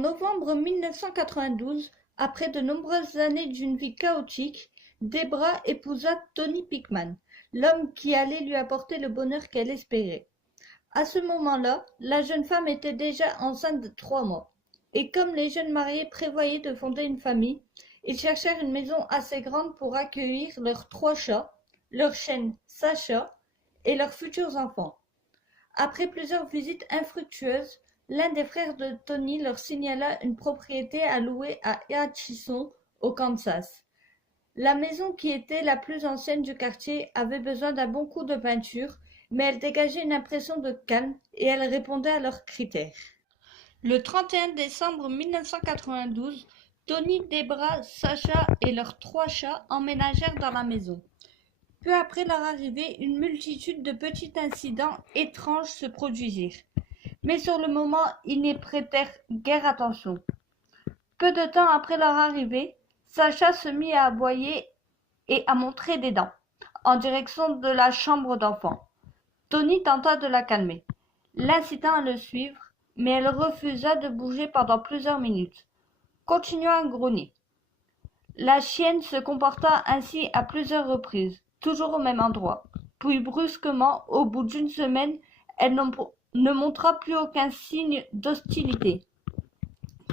novembre 1992, après de nombreuses années d'une vie chaotique, Debra épousa Tony Pickman, l'homme qui allait lui apporter le bonheur qu'elle espérait. À ce moment-là, la jeune femme était déjà enceinte de 3 mois. Et comme les jeunes mariés prévoyaient de fonder une famille, ils cherchèrent une maison assez grande pour accueillir leurs 3 chats, leur chienne Sacha et leurs futurs enfants. Après plusieurs visites infructueuses, l'un des frères de Tony leur signala une propriété à louer à Atchison, au Kansas. La maison, qui était la plus ancienne du quartier, avait besoin d'un bon coup de peinture, mais elle dégageait une impression de calme et elle répondait à leurs critères. Le 31 décembre 1992, Tony, Debra, Sacha et leurs 3 chats emménagèrent dans la maison. Peu après leur arrivée, une multitude de petits incidents étranges se produisirent. Mais sur le moment, ils n'y prêtèrent guère attention. Peu de temps après leur arrivée, Sacha se mit à aboyer et à montrer des dents, en direction de la chambre d'enfant. Tony tenta de la calmer, l'incitant à le suivre, mais elle refusa de bouger pendant plusieurs minutes, continuant à grogner. La chienne se comporta ainsi à plusieurs reprises, toujours au même endroit. Puis brusquement, au bout d'une semaine, elle ne montra plus aucun signe d'hostilité.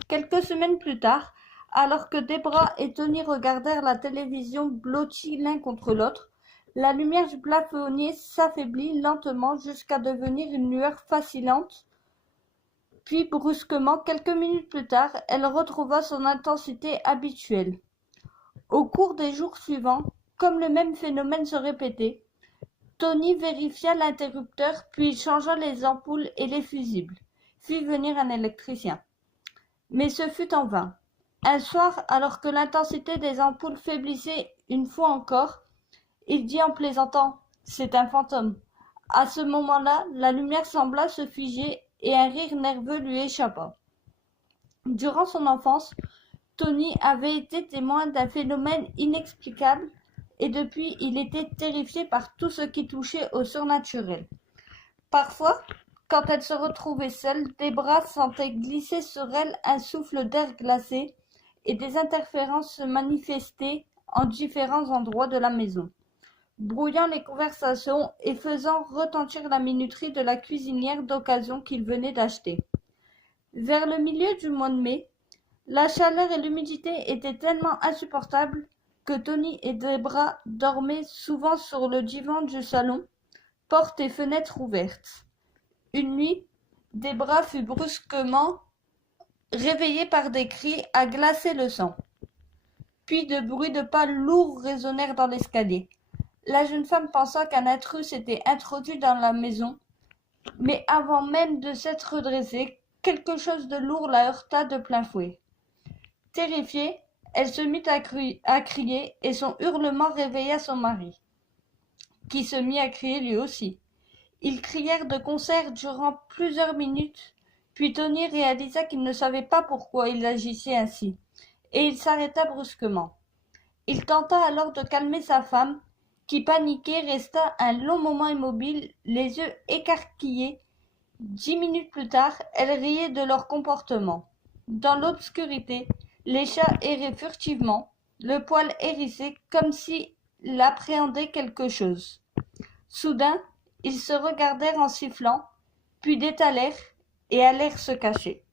Quelques semaines plus tard, alors que Debra et Tony regardèrent la télévision blottis l'un contre l'autre, la lumière du plafonnier s'affaiblit lentement jusqu'à devenir une lueur vacillante. Puis brusquement, quelques minutes plus tard, elle retrouva son intensité habituelle. Au cours des jours suivants, comme le même phénomène se répétait, Tony vérifia l'interrupteur, puis changea les ampoules et les fusibles, fit venir un électricien. Mais ce fut en vain. Un soir, alors que l'intensité des ampoules faiblissait une fois encore, il dit en plaisantant « C'est un fantôme ». À ce moment-là, la lumière sembla se figer et un rire nerveux lui échappa. Durant son enfance, Tony avait été témoin d'un phénomène inexplicable et depuis il était terrifié par tout ce qui touchait au surnaturel. Parfois, quand elle se retrouvait seule, Debra sentait glisser sur elle un souffle d'air glacé et des interférences se manifestaient en différents endroits de la maison, brouillant les conversations et faisant retentir la minuterie de la cuisinière d'occasion qu'il venait d'acheter. Vers le milieu du mois de mai, la chaleur et l'humidité étaient tellement insupportables que Tony et Debra dormaient souvent sur le divan du salon, portes et fenêtres ouvertes. Une nuit, Debra fut brusquement réveillée par des cris à glacer le sang. Puis de bruits de pas lourds résonnèrent dans l'escalier. La jeune femme pensa qu'un intrus s'était introduit dans la maison, mais avant même de s'être redressée, quelque chose de lourd la heurta de plein fouet. Terrifiée, elle se mit à crier et son hurlement réveilla son mari, qui se mit à crier lui aussi. Ils crièrent de concert durant plusieurs minutes, puis Tony réalisa qu'il ne savait pas pourquoi il agissait ainsi, et il s'arrêta brusquement. Il tenta alors de calmer sa femme, qui, paniquée, resta un long moment immobile, les yeux écarquillés. 10 minutes plus tard, elle riait de leur comportement. Dans l'obscurité, les chats erraient furtivement, le poil hérissé, comme s'ils appréhendaient quelque chose. Soudain, ils se regardèrent en sifflant, puis détalèrent et allèrent se cacher.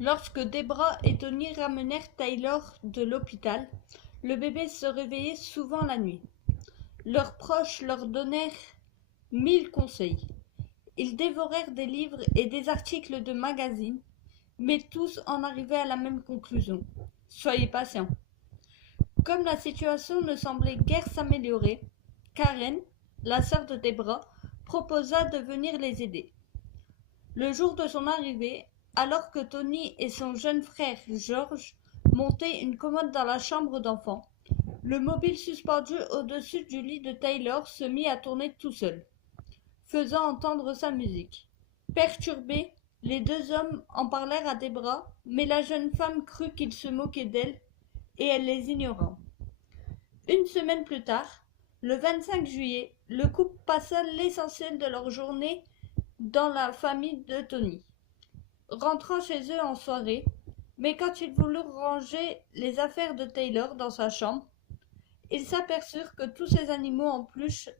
Lorsque Debra et Tony ramenèrent Taylor de l'hôpital, le bébé se réveillait souvent la nuit. Leurs proches leur donnèrent 1000 conseils. Ils dévorèrent des livres et des articles de magazines, mais tous en arrivaient à la même conclusion. Soyez patients. Comme la situation ne semblait guère s'améliorer, Karen, la sœur de Debra, proposa de venir les aider. Le jour de son arrivée, alors que Tony et son jeune frère George montaient une commode dans la chambre d'enfant, le mobile suspendu au-dessus du lit de Taylor se mit à tourner tout seul, faisant entendre sa musique. Perturbés, les deux hommes en parlèrent à Debra, mais la jeune femme crut qu'ils se moquaient d'elle, et elle les ignora. Une semaine plus tard, le 25 juillet, le couple passa l'essentiel de leur journée dans la famille de Tony. rentrant chez eux en soirée, mais quand ils voulurent ranger les affaires de Taylor dans sa chambre, ils s'aperçurent que tous ces animaux en peluche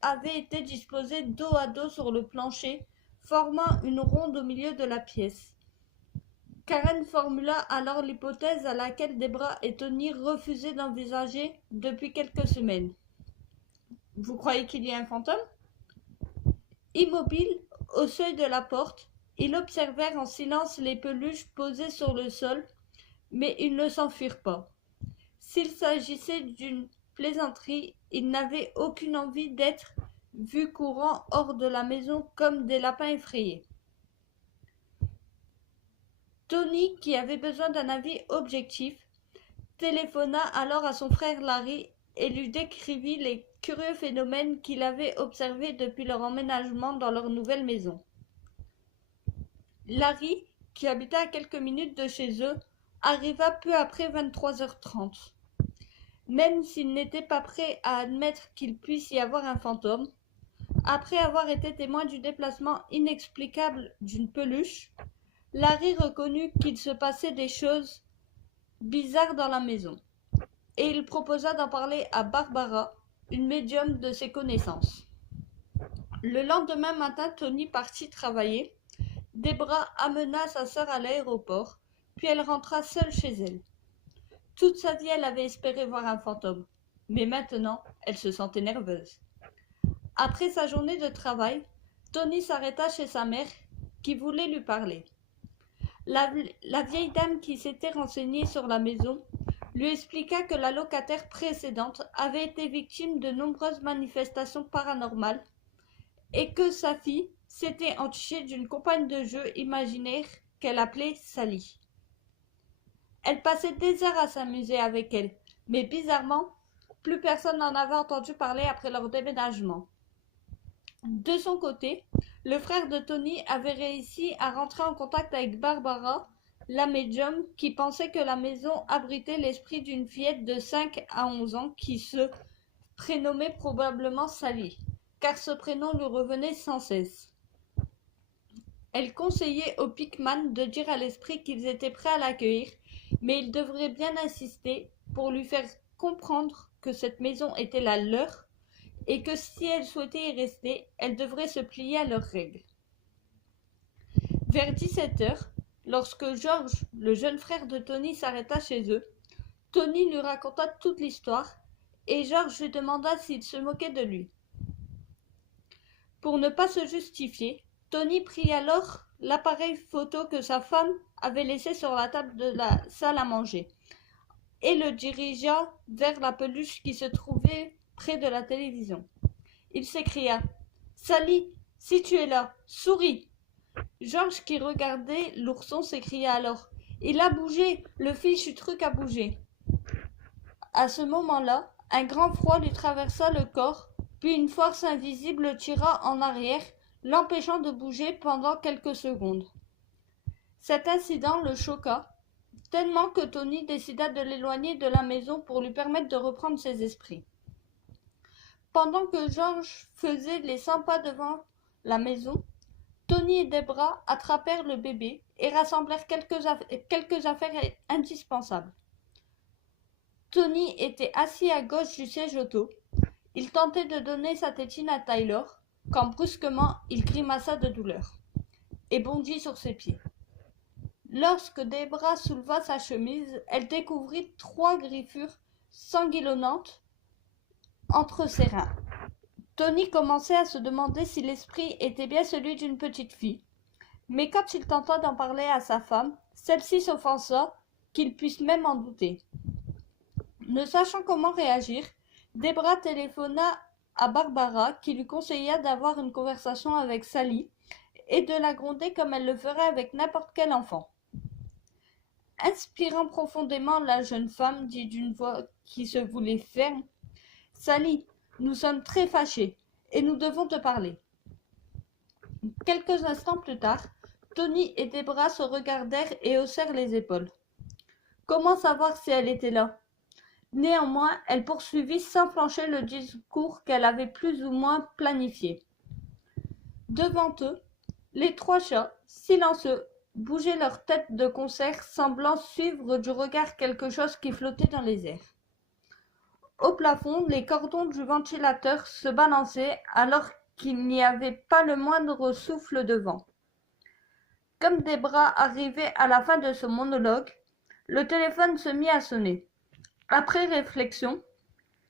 avaient été disposés dos à dos sur le plancher, formant une ronde au milieu de la pièce. Karen formula alors l'hypothèse à laquelle Debra et Tony refusaient d'envisager depuis quelques semaines. « Vous croyez qu'il y a un fantôme ?» Immobile au seuil de la porte, ils observèrent en silence les peluches posées sur le sol, mais ils ne s'enfuirent pas. S'il s'agissait d'une plaisanterie, ils n'avaient aucune envie d'être vus courant hors de la maison comme des lapins effrayés. Tony, qui avait besoin d'un avis objectif, téléphona alors à son frère Larry et lui décrivit les curieux phénomènes qu'il avait observés depuis leur emménagement dans leur nouvelle maison. Larry, qui habitait à quelques minutes de chez eux, arriva peu après 23h30. Même s'il n'était pas prêt à admettre qu'il puisse y avoir un fantôme, après avoir été témoin du déplacement inexplicable d'une peluche, Larry reconnut qu'il se passait des choses bizarres dans la maison, et il proposa d'en parler à Barbara, une médium de ses connaissances. Le lendemain matin, Tony partit travailler. Debra amena sa sœur à l'aéroport, puis elle rentra seule chez elle. Toute sa vie, elle avait espéré voir un fantôme, mais maintenant, elle se sentait nerveuse. Après sa journée de travail, Tony s'arrêta chez sa mère, qui voulait lui parler. La vieille dame qui s'était renseignée sur la maison lui expliqua que la locataire précédente avait été victime de nombreuses manifestations paranormales et que sa fille s'était entichée d'une compagne de jeu imaginaire qu'elle appelait Sally. Elle passait des heures à s'amuser avec elle, mais bizarrement, plus personne n'en avait entendu parler après leur déménagement. De son côté, le frère de Tony avait réussi à rentrer en contact avec Barbara, la médium, qui pensait que la maison abritait l'esprit d'une fillette de 5 à 11 ans qui se prénommait probablement Sally, car ce prénom lui revenait sans cesse. Elle conseillait aux Pickman de dire à l'esprit qu'ils étaient prêts à l'accueillir, mais ils devraient bien insister pour lui faire comprendre que cette maison était la leur, et que si elle souhaitait y rester, elle devrait se plier à leurs règles. Vers 17h, lorsque George, le jeune frère de Tony, s'arrêta chez eux, Tony lui raconta toute l'histoire et George lui demanda s'il se moquait de lui. Pour ne pas se justifier, Tony prit alors l'appareil photo que sa femme avait laissé sur la table de la salle à manger et le dirigea vers la peluche qui se trouvait près de la télévision. Il s'écria « Sally, si tu es là, souris !» George, qui regardait l'ourson, s'écria alors « Il a bougé, le fichu truc a bougé !» À ce moment-là, un grand froid lui traversa le corps, puis une force invisible le tira en arrière, l'empêchant de bouger pendant quelques secondes. Cet incident le choqua, tellement que Tony décida de l'éloigner de la maison pour lui permettre de reprendre ses esprits. Pendant que George faisait les 100 pas devant la maison, Tony et Debra attrapèrent le bébé et rassemblèrent quelques affaires indispensables. Tony était assis à gauche du siège auto. Il tentait de donner sa tétine à Tyler, quand brusquement il grimaça de douleur et bondit sur ses pieds. Lorsque Debra souleva sa chemise, elle découvrit 3 griffures sanguinolentes entre ses reins. Tony commençait à se demander si l'esprit était bien celui d'une petite fille, mais quand il tenta d'en parler à sa femme, celle-ci s'offensa qu'il puisse même en douter. Ne sachant comment réagir, Debra téléphona à Barbara qui lui conseilla d'avoir une conversation avec Sally et de la gronder comme elle le ferait avec n'importe quel enfant. Inspirant profondément, la jeune femme dit d'une voix qui se voulait ferme « Sally, nous sommes très fâchés et nous devons te parler. » Quelques instants plus tard, Tony et Debra se regardèrent et haussèrent les épaules. Comment savoir si elle était là ? Néanmoins, elle poursuivit sans flancher le discours qu'elle avait plus ou moins planifié. Devant eux, les 3 chats, silencieux, bougeaient leurs têtes de concert, semblant suivre du regard quelque chose qui flottait dans les airs. Au plafond, les cordons du ventilateur se balançaient alors qu'il n'y avait pas le moindre souffle de vent. Comme Debra arrivait à la fin de son monologue, le téléphone se mit à sonner. Après réflexion,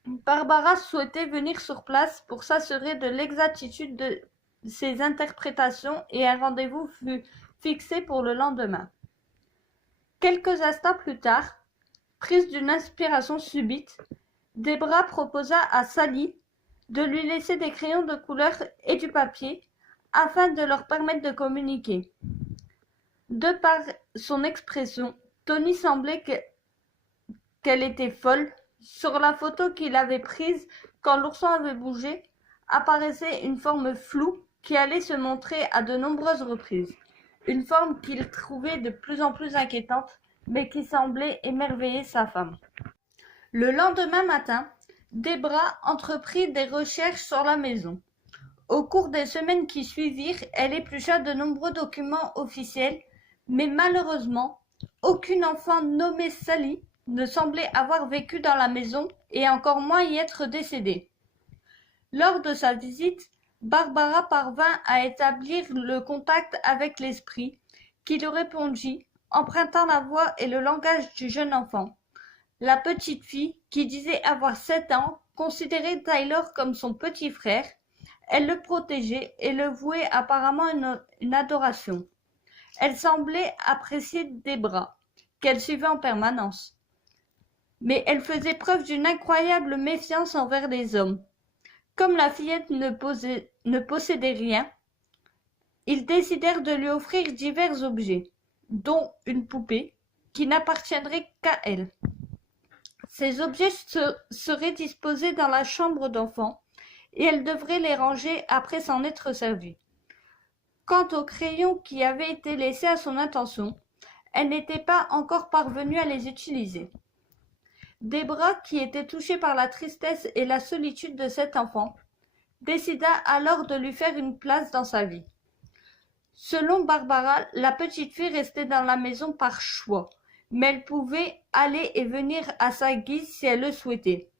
Barbara souhaitait venir sur place pour s'assurer de l'exactitude de ses interprétations et un rendez-vous fut fixé pour le lendemain. Quelques instants plus tard, prise d'une inspiration subite, Debra proposa à Sally de lui laisser des crayons de couleur et du papier afin de leur permettre de communiquer. De par son expression, Tony semblait qu'elle était folle. Sur la photo qu'il avait prise quand l'ourson avait bougé, apparaissait une forme floue qui allait se montrer à de nombreuses reprises. Une forme qu'il trouvait de plus en plus inquiétante, mais qui semblait émerveiller sa femme. Le lendemain matin, Debra entreprit des recherches sur la maison. Au cours des semaines qui suivirent, elle éplucha de nombreux documents officiels, mais malheureusement, aucune enfant nommée Sally ne semblait avoir vécu dans la maison et encore moins y être décédée. Lors de sa visite, Barbara parvint à établir le contact avec l'esprit, qui lui répondit, empruntant la voix et le langage du jeune enfant. La petite fille, qui disait avoir 7 ans, considérait Tyler comme son petit frère. Elle le protégeait et le vouait apparemment une adoration. Elle semblait apprécier Debra, qu'elle suivait en permanence. Mais elle faisait preuve d'une incroyable méfiance envers les hommes. Comme la fillette ne possédait rien, ils décidèrent de lui offrir divers objets, dont une poupée, qui n'appartiendrait qu'à elle. Ces objets seraient disposés dans la chambre d'enfant, et elle devrait les ranger après s'en être servie. Quant aux crayons qui avaient été laissés à son intention, elle n'était pas encore parvenue à les utiliser. Debra, qui était touchée par la tristesse et la solitude de cet enfant, décida alors de lui faire une place dans sa vie. Selon Barbara, la petite fille restait dans la maison par choix, mais elle pouvait aller et venir à sa guise si elle le souhaitait.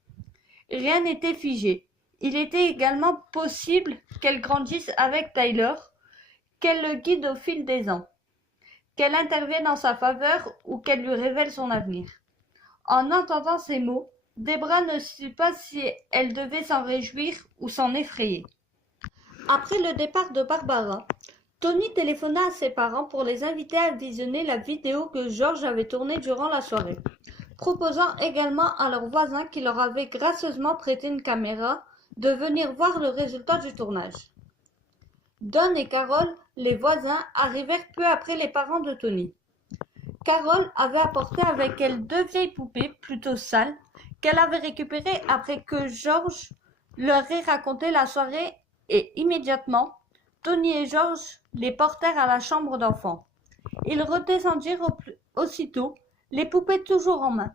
Rien n'était figé. Il était également possible qu'elle grandisse avec Tyler, qu'elle le guide au fil des ans, qu'elle intervienne en sa faveur ou qu'elle lui révèle son avenir. En entendant ces mots, Debra ne sut pas si elle devait s'en réjouir ou s'en effrayer. Après le départ de Barbara, Tony téléphona à ses parents pour les inviter à visionner la vidéo que George avait tournée durant la soirée, proposant également à leurs voisins qui leur avaient gracieusement prêté une caméra de venir voir le résultat du tournage. Don et Carol, les voisins, arrivèrent peu après les parents de Tony. Carol avait apporté avec elle 2 vieilles poupées plutôt sales qu'elle avait récupérées après que George leur ait raconté la soirée et immédiatement, Tony et George les portèrent à la chambre d'enfants. Ils redescendirent aussitôt, les poupées toujours en main.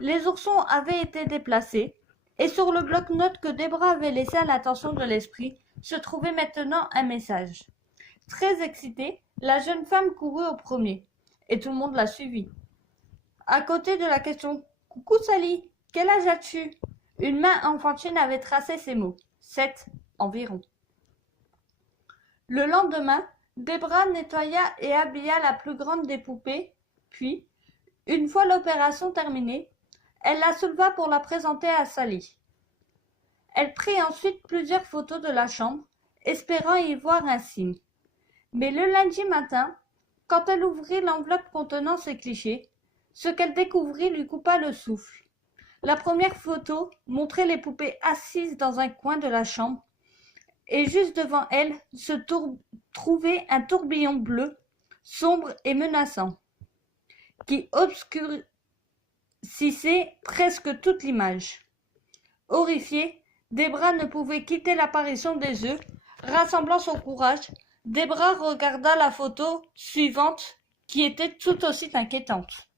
Les oursons avaient été déplacés et sur le bloc-notes que Debra avait laissé à l'attention de l'esprit se trouvait maintenant un message. Très excitée, la jeune femme courut au premier. Et tout le monde la suivit. À côté de la question « Coucou Sally, quel âge as-tu » une main enfantine avait tracé ces mots. 7 environ. Le lendemain, Debra nettoya et habilla la plus grande des poupées, puis, une fois l'opération terminée, elle la souleva pour la présenter à Sally. Elle prit ensuite plusieurs photos de la chambre, espérant y voir un signe. Mais le lundi matin, quand elle ouvrit l'enveloppe contenant ces clichés, ce qu'elle découvrit lui coupa le souffle. La première photo montrait les poupées assises dans un coin de la chambre, et juste devant elles se trouvait un tourbillon bleu, sombre et menaçant, qui obscurcissait presque toute l'image. Horrifiée, Debra ne pouvait quitter l'apparition des œufs. Rassemblant son courage, Debra regarda la photo suivante, qui était tout aussi inquiétante.